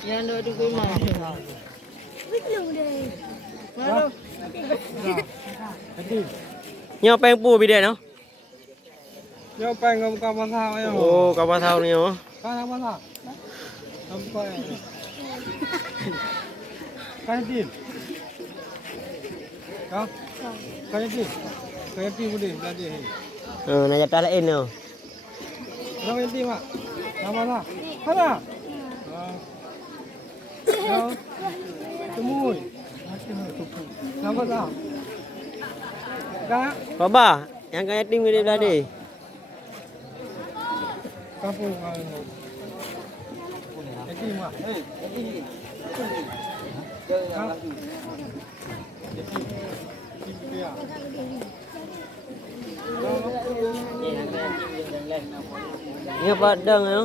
Yang dua tu memang. Belum deh. Mana? Nhau bèn pu bị đèn không? Yo pengen kamu kapan tahu ya? Ồ, cà ba thao nhau. Kapan tahu? Sampai. Kayak tin. Kau? Kayak tin. Kayak tin boleh jadi. Này giờ ta lại in nào. Kayak tin mak. Nama lah. Mana? Kau. Temui. Nama lah. Kak. Baba, yang kaya tim gede tadi. Kampung anu. Yatim mak. Ini padang ya.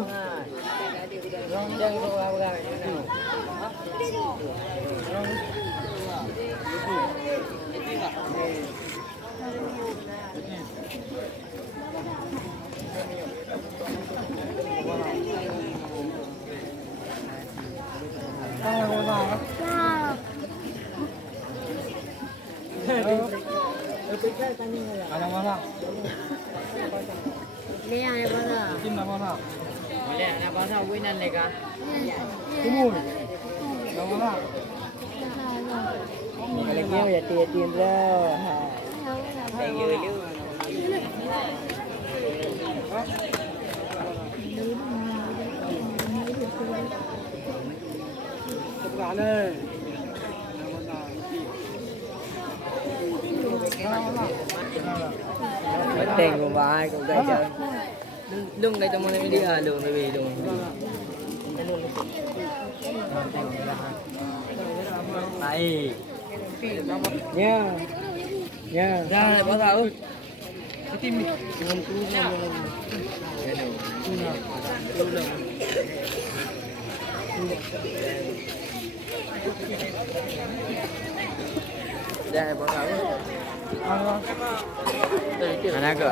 Ada mana? Ni ada mana? Cinta mana? Boleh nak pasal winan leka. Temui. Ada mana? Lagi ya tiap dah. Thank you lu. Ada. Tiền của bà ai cũng đây chơi. Lung đây tao muốn đi à lung đây vì lung. Đây. Nha. Nha. Ra này bắt đầu. Cái tim đi. Ngon cú ngon. Đây bắt đầu. Ada ke?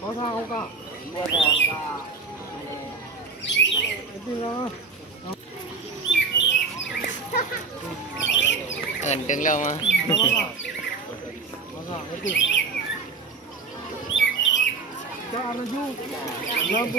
Có sao không cả? Cái gì đó? Ẩn từng lâu mà. Cái gì? Cho ăn nó du. Lampu.